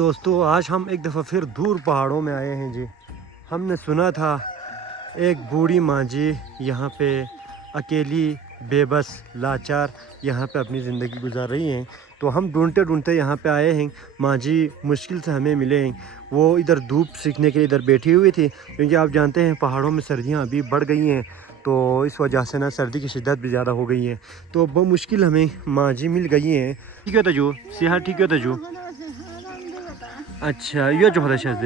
دوستو آج ہم ایک دفعہ پھر دور پہاڑوں میں آئے ہیں جی. ہم نے سنا تھا ایک بوڑھی ماں جی یہاں پہ اکیلی بے بس لاچار یہاں پہ اپنی زندگی گزار رہی ہیں. تو ہم ڈھونڈتے ڈھونڈتے یہاں پہ آئے ہیں. ماں جی مشکل سے ہمیں ملے ہیں. وہ ادھر دھوپ سیکھنے کے لیے ادھر بیٹھی ہوئی تھی کیونکہ آپ جانتے ہیں پہاڑوں میں سردیاں ابھی بڑھ گئی ہیں تو اس وجہ سے نا سردی کی شدت بھی زیادہ ہو گئی ہے. تو بہت مشکل ہمیں ماں جی مل گئی ہیں. ٹھیک ہے تجو صحت ٹھیک ہے تجو. اچھا یہ جو خدا شاذ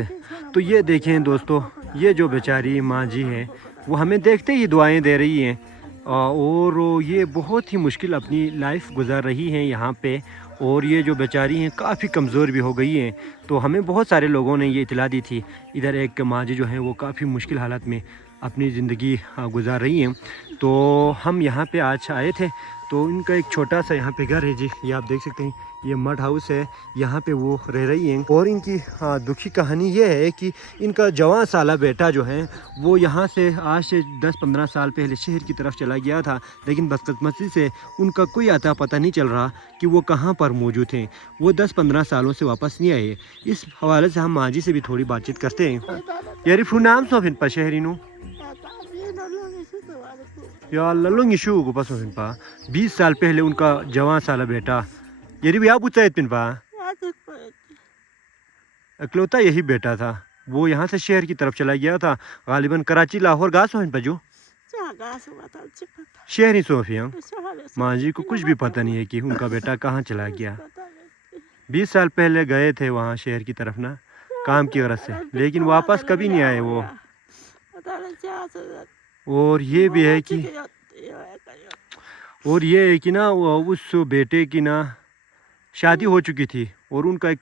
تو یہ دیکھیں دوستو یہ جو بیچاری ماں جی ہیں وہ ہمیں دیکھتے ہی دعائیں دے رہی ہیں اور یہ بہت ہی مشکل اپنی لائف گزار رہی ہیں یہاں پہ. اور یہ جو بیچاری ہیں کافی کمزور بھی ہو گئی ہیں. تو ہمیں بہت سارے لوگوں نے یہ اطلاع دی تھی ادھر ایک ماں جی جو ہیں وہ کافی مشکل حالت میں اپنی زندگی گزار رہی ہیں. تو ہم یہاں پہ آج آئے تھے تو ان کا ایک چھوٹا سا یہاں پہ گھر ہے جی. یہ آپ دیکھ سکتے ہیں یہ مڈ ہاؤس ہے یہاں پہ وہ رہ رہی ہیں. اور ان کی دکھی کہانی یہ ہے کہ ان کا جوان سالہ بیٹا جو ہے وہ یہاں سے آج سے 10-15 سال پہلے شہر کی طرف چلا گیا تھا لیکن بدقسمتی سے ان کا کوئی اتا پتہ نہیں چل رہا کہ وہ کہاں پر موجود ہیں. وہ 10-15 سالوں سے واپس نہیں آئے. اس حوالے سے ہم ماں جی سے بھی تھوڑی بات چیت کرتے ہیں. یاری فو نام سوفن پا شہرینو یا للونگی شو کو پسوفن پا 20 سال پہلے ان کا جوان سالہ بیٹا یری بھی آپ اچھا پن پا اکلوتا یہی بیٹا تھا. وہ یہاں سے شہر کی طرف چلا گیا تھا غالباً کراچی لاہور گاس ہوئن پجو شہری صوفیاں. ماں جی کو کچھ بھی پتہ نہیں ہے کہ ان کا بیٹا کہاں چلا گیا. 20 سال پہلے گئے تھے وہاں شہر کی طرف نا کام کی غرض سے لیکن واپس کبھی نہیں آئے وہ. اور یہ بھی ہے کہ نا اس بیٹے کی نا شادی ہو چکی تھی اور ان کا ایک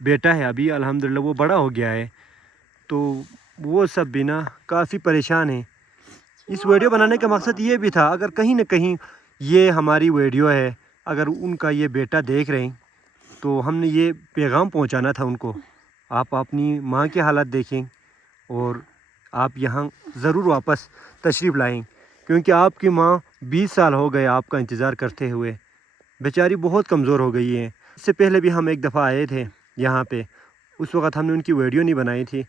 بیٹا ہے ابھی الحمدللہ وہ بڑا ہو گیا ہے. تو وہ سب بھی نا کافی پریشان ہیں. اس ویڈیو بنانے کا مقصد یہ بھی تھا اگر کہیں نہ کہیں یہ ہماری ویڈیو ہے اگر ان کا یہ بیٹا دیکھ رہے ہیں تو ہم نے یہ پیغام پہنچانا تھا ان کو. آپ اپنی ماں کی حالت دیکھیں اور آپ یہاں ضرور واپس تشریف لائیں کیونکہ آپ کی ماں 20 سال ہو گئے آپ کا انتظار کرتے ہوئے. بیچاری بہت کمزور ہو گئی ہے. اس سے پہلے بھی ہم ایک دفعہ آئے تھے یہاں پہ. اس وقت ہم نے ان کی ویڈیو نہیں بنائی تھی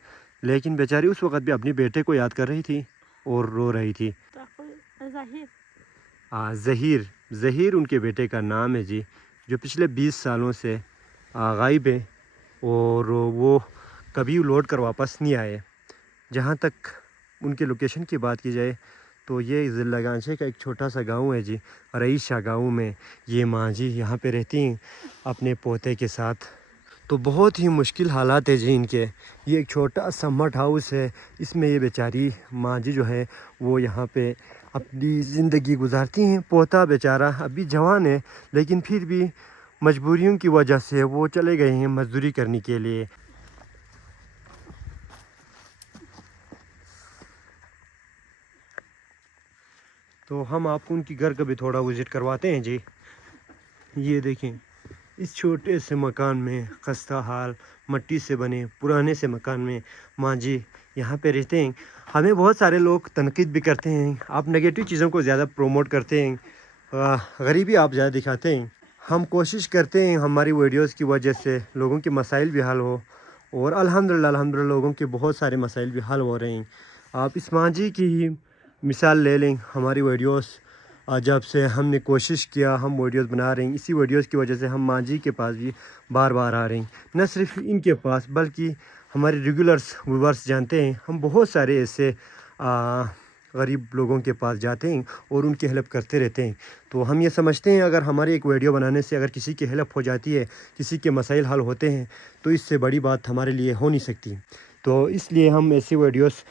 لیکن بیچاری اس وقت بھی اپنے بیٹے کو یاد کر رہی تھی اور رو رہی تھی. ظہیر ان کے بیٹے کا نام ہے جی جو پچھلے 20 سالوں سے غائب ہے اور وہ کبھی لوٹ کر واپس نہیں آئے. جہاں تک ان کے لوکیشن کی بات کی جائے تو یہ ضلع گانچے کا ایک چھوٹا سا گاؤں ہے جی. رئیس شاہ گاؤں میں یہ ماں جی یہاں پہ رہتی ہیں اپنے پوتے کے ساتھ. تو بہت ہی مشکل حالات ہے جی ان کے. یہ ایک چھوٹا سا مڈ ہاؤس ہے اس میں یہ بیچاری ماں جی جو ہے وہ یہاں پہ اپنی زندگی گزارتی ہیں. پوتا بیچارہ ابھی جوان ہے لیکن پھر بھی مجبوریوں کی وجہ سے وہ چلے گئے ہیں مزدوری کرنے کے لیے. تو ہم آپ کو ان کی گھر کا بھی تھوڑا وزٹ کرواتے ہیں جی. یہ دیکھیں اس چھوٹے سے مکان میں خستہ حال مٹی سے بنے پرانے سے مکان میں ماں جی یہاں پہ رہتے ہیں. ہمیں بہت سارے لوگ تنقید بھی کرتے ہیں آپ نگیٹو چیزوں کو زیادہ پروموٹ کرتے ہیں غریبی آپ زیادہ دکھاتے ہیں. ہم کوشش کرتے ہیں ہماری ویڈیوز کی وجہ سے لوگوں کے مسائل بھی حل ہو اور الحمدللہ لوگوں کے بہت سارے مسائل بھی حل ہو رہے ہیں. آپ اس ماں جی کی ہی مثال لے لیں. ہماری ویڈیوز جب سے ہم نے کوشش کیا ہم ویڈیوز بنا رہے ہیں اسی ویڈیوز کی وجہ سے ہم ماں جی کے پاس بھی بار بار آ رہے ہیں. نہ صرف ان کے پاس بلکہ ہمارے ریگولرز ویورز جانتے ہیں ہم بہت سارے ایسے غریب لوگوں کے پاس جاتے ہیں اور ان کی ہیلپ کرتے رہتے ہیں. تو ہم یہ سمجھتے ہیں اگر ہماری ایک ویڈیو بنانے سے اگر کسی کی ہیلپ ہو جاتی ہے کسی کے مسائل حل ہوتے ہیں تو اس سے بڑی بات ہمارے لیے ہو نہیں سکتی. تو اس لیے ہم ایسی ویڈیوز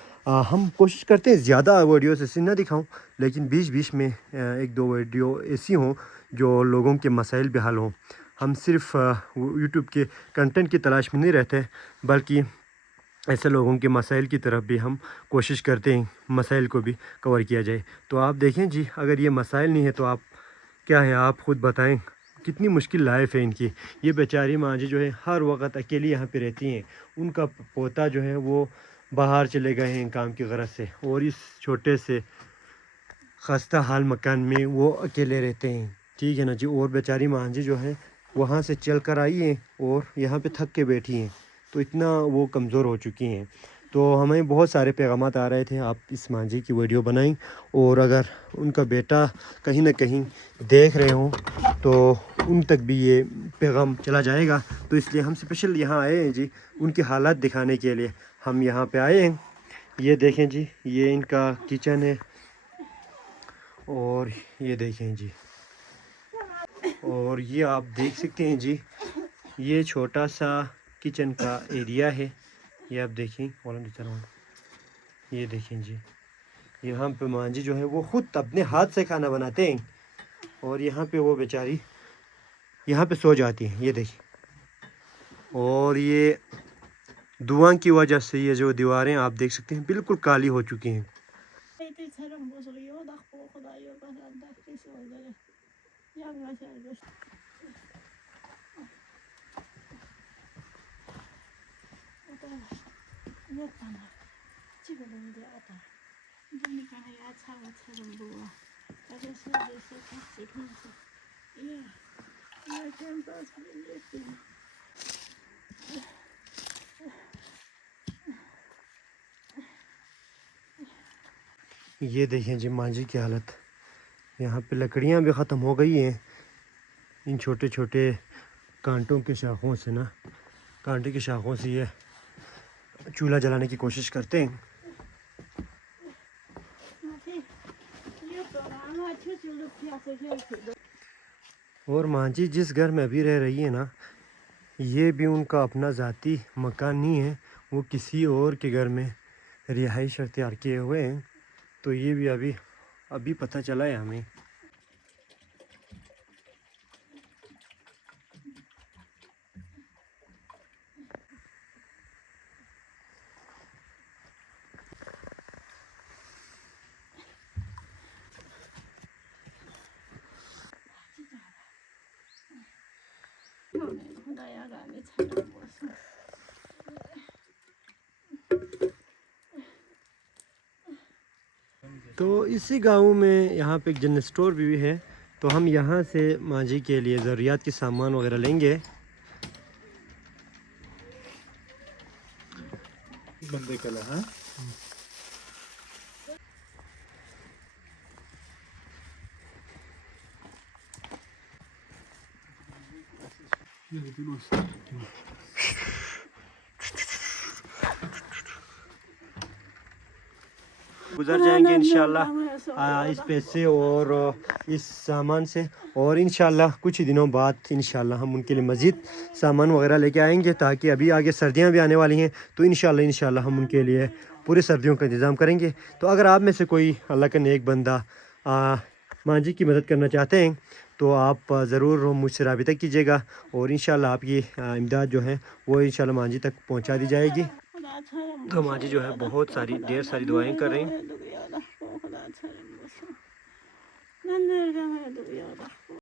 ہم کوشش کرتے ہیں زیادہ ویڈیوز ایسی نہ دکھاؤں لیکن بیچ میں 1-2 ویڈیو ایسی ہوں جو لوگوں کے مسائل بھی حل ہوں. ہم صرف یوٹیوب کے کنٹینٹ کی تلاش میں نہیں رہتے بلکہ ایسے لوگوں کے مسائل کی طرف بھی ہم کوشش کرتے ہیں مسائل کو بھی کور کیا جائے. تو آپ دیکھیں جی اگر یہ مسائل نہیں ہے تو آپ کیا ہے آپ خود بتائیں کتنی مشکل لائف ہے ان کی. یہ بیچاری ماں جی جو ہے ہر وقت اکیلی یہاں پہ رہتی ہیں. ان کا پوتا جو ہے وہ باہر چلے گئے ہیں کام کی غرض سے اور اس چھوٹے سے خستہ حال مکان میں وہ اکیلے رہتے ہیں. ٹھیک ہے نا جی. اور بیچاری ماں جی جو ہے وہاں سے چل کر آئی ہیں اور یہاں پہ تھک کے بیٹھی ہیں، تو اتنا وہ کمزور ہو چکی ہیں۔ تو ہمیں بہت سارے پیغامات آ رہے تھے آپ اس مانجھی کی ویڈیو بنائیں، اور اگر ان کا بیٹا کہیں نہ کہیں دیکھ رہے ہوں تو ان تک بھی یہ پیغام چلا جائے گا، تو اس لیے ہم اسپیشل یہاں آئے ہیں جی ان کے حالات دکھانے کے لیے ہم یہاں پہ آئے ہیں۔ یہ دیکھیں جی، یہ ان کا کچن ہے، اور یہ دیکھیں جی، اور یہ آپ دیکھ سکتے ہیں جی، یہ چھوٹا سا کچن کا ایریا ہے، یہ آپ دیکھیں، یہ دیکھیں جی، یہاں پہ مانجھی جو ہے وہ خود اپنے ہاتھ سے کھانا بناتے ہیں، اور یہاں پہ وہ بیچاری یہاں پہ سو جاتی ہیں، یہ دیکھیں۔ اور یہ دھواں کی وجہ سے یہ جو دیواریں آپ دیکھ سکتے ہیں بالکل کالی ہو چکی ہیں۔ یہ دیکھیں جی مانجھی کی حالت، یہاں پہ لکڑیاں بھی ختم ہو گئی ہیں، ان چھوٹے چھوٹے کانٹوں کے شاخوں سے نا، کانٹے کی شاخوں سے یہ چولہا جلانے کی کوشش کرتے ہیں۔ اور مانجھی جس گھر میں ابھی رہ رہی ہے نا، یہ بھی ان کا اپنا ذاتی مکان نہیں ہے، وہ کسی اور کے گھر میں رہائش اختیار کیے ہوئے ہیں، تو یہ بھی ابھی پتہ چلا ہے ہمیں۔ تو اسی گاؤں میں یہاں پہ ایک جنرل اسٹور بھی ہے، تو ہم یہاں سے مانجھی کے لیے ضروریات کے سامان وغیرہ لیں گے۔ بندے کلا ہاں گزر جائیں گے انشاءاللہ اس پیسے اور اس سامان سے، اور انشاءاللہ کچھ ہی دنوں بعد انشاءاللہ ہم ان کے لیے مزید سامان وغیرہ لے کے آئیں گے، تاکہ ابھی آگے سردیاں بھی آنے والی ہیں، تو انشاءاللہ ہم ان کے لیے پورے سردیوں کا انتظام کریں گے۔ تو اگر آپ میں سے کوئی اللہ کا نیک بندہ مانجھی کی مدد کرنا چاہتے ہیں تو آپ ضرور مجھ سے رابطہ کیجیے گا، اور انشاءاللہ آپ کی امداد جو ہے وہ انشاءاللہ مانجھی تک پہنچا دی جائے گی۔ تو مانجھی جو ہے بہت ساری ڈھیر ساری دعائیں کر رہے ہیں۔